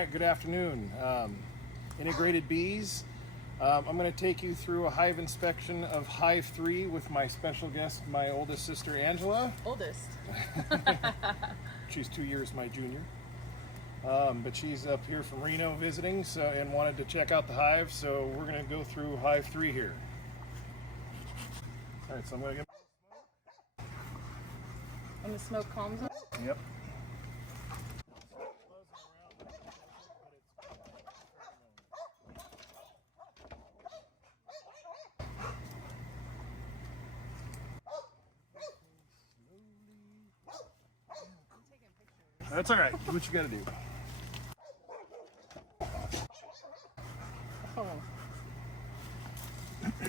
right, good afternoon. Integrated Bees. I'm going to take you through a hive inspection of Hive 3 with my special guest, my oldest sister, Angela. Oldest. She's 2 years my junior. But she's up here from Reno visiting and wanted to check out the hive, so we're going to go through Hive 3 here. All right, so I'm going to get... And the smoke calms it? Yep. That's all right. Do what you got to do. Oh.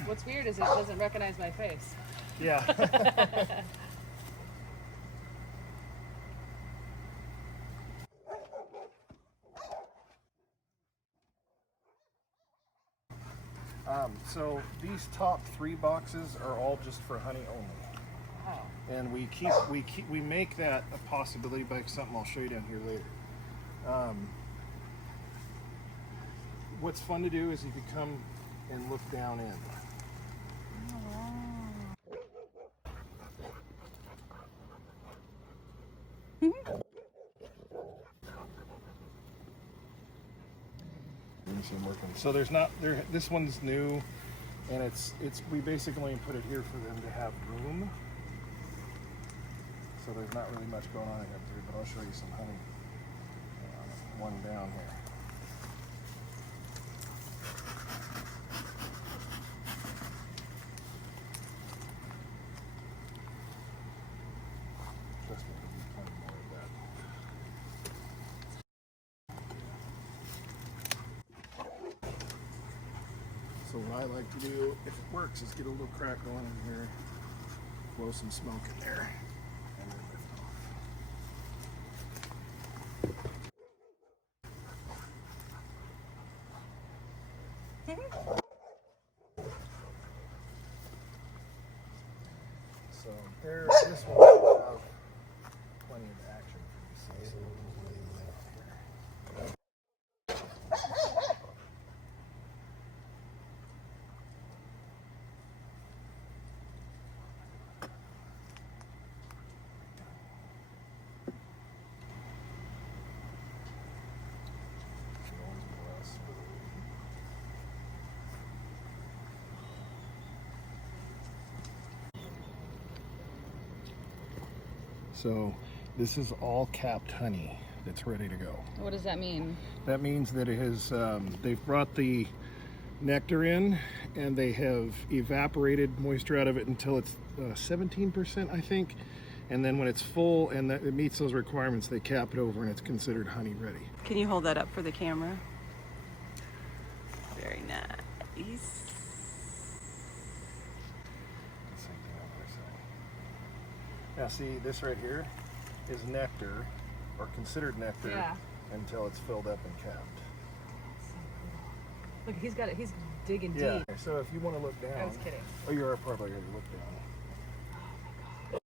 What's weird is it doesn't recognize my face. Yeah. So these top 3 boxes are all just for honey only. Oh. And we make that a possibility by something I'll show you down here later. What's fun to do is you could come and look down in. So there's not there. This one's new, and we basically only put it here for them to have room. So there's not really much going on in here, but I'll show you some honey. One down here. Trust me, there'll be plenty more of that. So what I like to do, if it works, is get a little crack going in here, blow some smoke in there, and then lift off. So there, this one will have plenty of action for you. So we'll lay the lid on here. So this is all capped honey that's ready to go. What does that mean? That means that it has, they've brought the nectar in and they have evaporated moisture out of it until it's 17%, I think. And then when it's full and that it meets those requirements, they cap it over and it's considered honey ready. Can you hold that up for the camera? Very nice. Now see, this right here is nectar, or considered nectar, until it's filled up and capped. Look, he's got it. He's digging Yeah. deep. So if you want to look down. I was kidding. Oh, you are probably going to look down.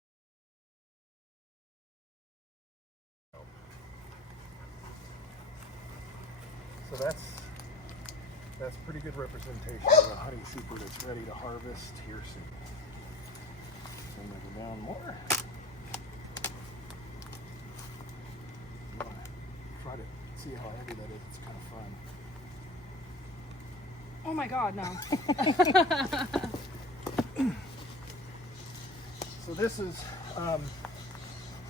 So that's pretty good representation of a honey super that's ready to harvest here soon. So I'm going to go down more. You want to try to see how heavy that is. It's kind of fun. Oh my God, no. So this is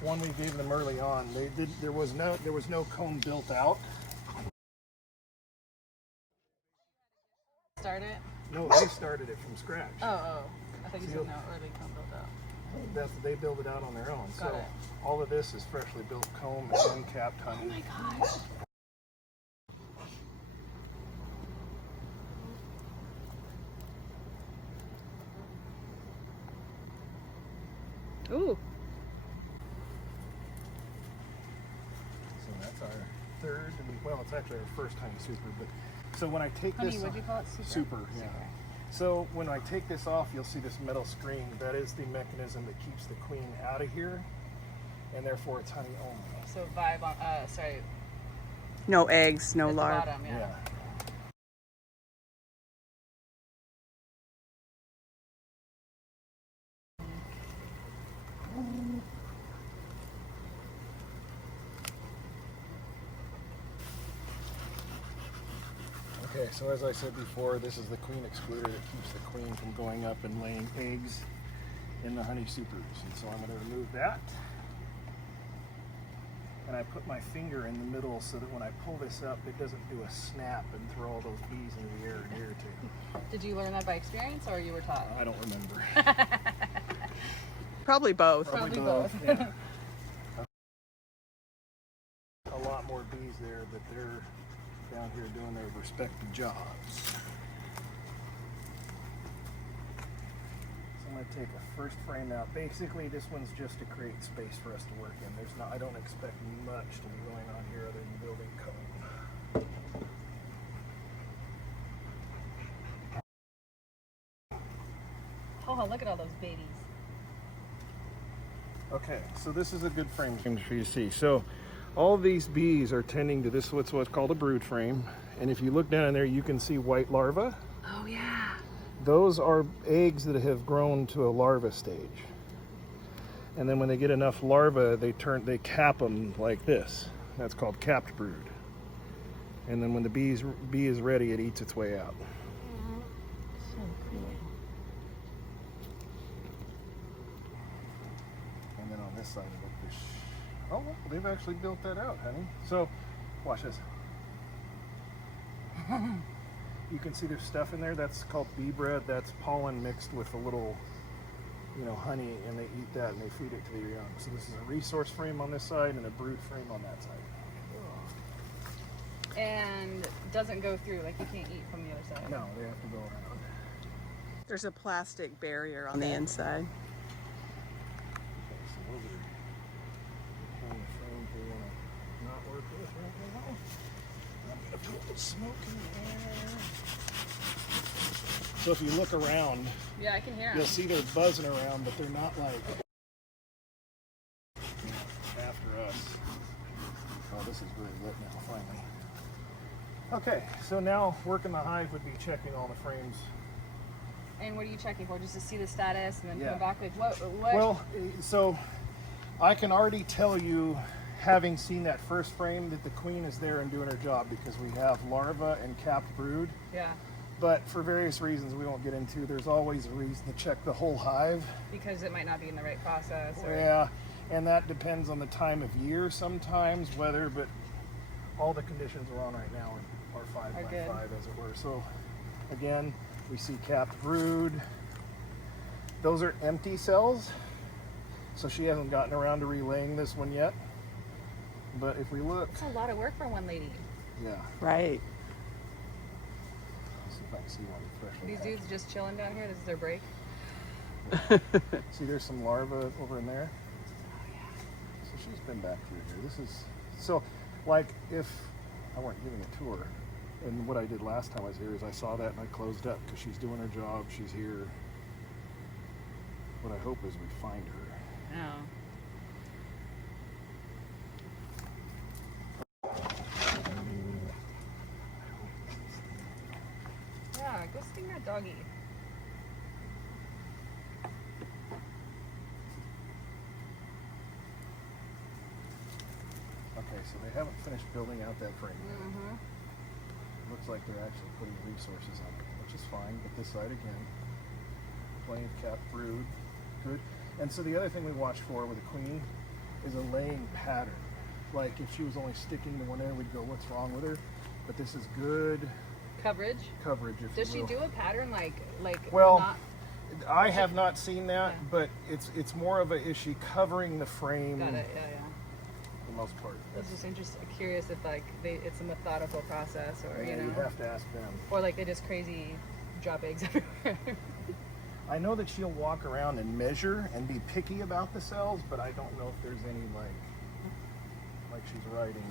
one we gave them early on. There was no comb built out. Start it? No, they started it from scratch. Oh. I think you said no early comb built out. They build it out on their own. Got so it. all of this is freshly built comb and capped honey. Oh my gosh. Ooh. So that's our third, well, it's actually our first honey super. But so when I take Honey, this, what'd you call it? super, yeah. So when I take this off, you'll see this metal screen. That is the mechanism that keeps the queen out of here, and therefore it's honey only. So vibe on, No eggs, no At the larvae. bottom, yeah. Okay, so as I said before, this is the queen excluder that keeps the queen from going up and laying eggs in the honey supers. And so I'm going to remove that. And I put my finger in the middle so that when I pull this up, it doesn't do a snap and throw all those bees in the air and irritate them. Did you learn that by experience or you were taught? I don't remember. Probably both. Probably both. Yeah. A lot more bees there, but they're down here doing their respective jobs. So I'm going to take a first frame out. Basically, this one's just to create space for us to work in. I don't expect much to be going on here other than building comb. Oh, look at all those babies. Okay, so this is a good frame for you to see. So all of these bees are tending to this, what's called a brood frame. And if you look down in there, you can see white larvae. Oh, yeah. Those are eggs that have grown to a larva stage. And then when they get enough larvae, they cap them like this. That's called capped brood. And then when the bee is ready, it eats its way out. So cool. And then on this side of it, oh, they've actually built that out, honey. So, watch this. You can see there's stuff in there. That's called bee bread. That's pollen mixed with a little, honey, and they eat that and they feed it to their young. So this is a resource frame on this side and a brood frame on that side. And doesn't go through, like you can't eat from the other side. No, they have to go around. There's a plastic barrier on the inside. Okay, so those are the kind of frames we want to not work with right now. I'm going to put the smoke in there. So if you look around, Yeah, I can hear you'll them. see they're buzzing around, but they're not like after us. Oh, this is really lit now, finally. Okay, so now working the hive would be checking all the frames. And what are you checking for? Just to see the status and then Yeah. come back like what? Well, so I can already tell you, having seen that first frame, that the queen is there and doing her job because we have larva and capped brood. Yeah, But for various reasons we won't get into, there's always a reason to check the whole hive. because it might not be in the right process. Or... Yeah, and that depends on the time of year sometimes, weather, but all the conditions we're on right now are 5 Are by good. 5 as it were. So again, we see capped brood. Those are empty cells, so she hasn't gotten around to relaying this one yet. But if we look, It's a lot of work for one lady. yeah, Right. let's see if I can see one freshly These hatched. dudes just chilling down here. This is their break. See, there's some larvae over in there. So she's been back through here. This is, so like if I weren't giving a tour, and what I did last time I was here is I saw that and I closed up because she's doing her job, she's here. What I hope is we find her. Oh. Yeah, go sting that doggy. Okay, so they haven't finished building out that frame yet. Mm-hmm. Looks like they're actually putting resources on it, which is fine, but this side again, plenty of capped brood, good. And so the other thing we watch for with a queen is a laying pattern. Like if she was only sticking to one end, we'd go, what's wrong with her? But this is good Coverage. coverage, if Does she you will. do a pattern like Well, not, I have not seen that, Yeah. but it's more of a, is she covering the frame got it, yeah. for the most part? I was just interested, curious if like it's a methodical process or Yeah, you you know, have to ask them. or like they just crazy drop eggs everywhere. I know that she'll walk around and measure and be picky about the cells, but I don't know if there's any like she's writing.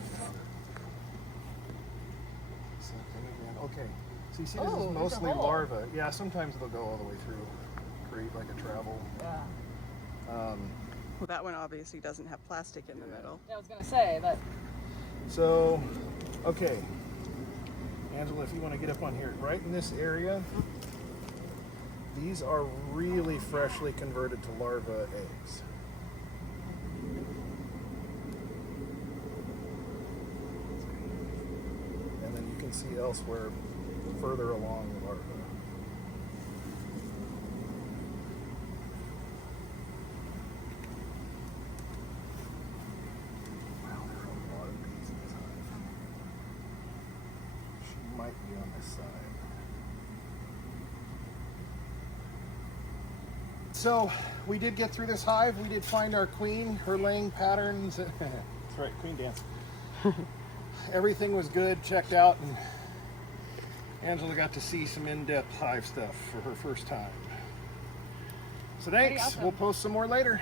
Okay, so you see this Oh, is there's a mostly hole. larvae. Yeah, sometimes they'll go all the way through, create like a travel. Yeah. Well, that one obviously doesn't have plastic in the middle. Yeah, I was gonna say that. So Okay, Angela, if you want to get up on here, right in this area, these are really freshly converted to larva eggs. And then you can see elsewhere further along the larva. Wow, there are a lot of bees in this hive. She might be on this side. So we did get through this hive. We did find our queen, her laying patterns. That's right, queen dance. Everything was good, checked out, and Angela got to see some in-depth hive stuff for her first time. So thanks. Awesome. We'll post some more later.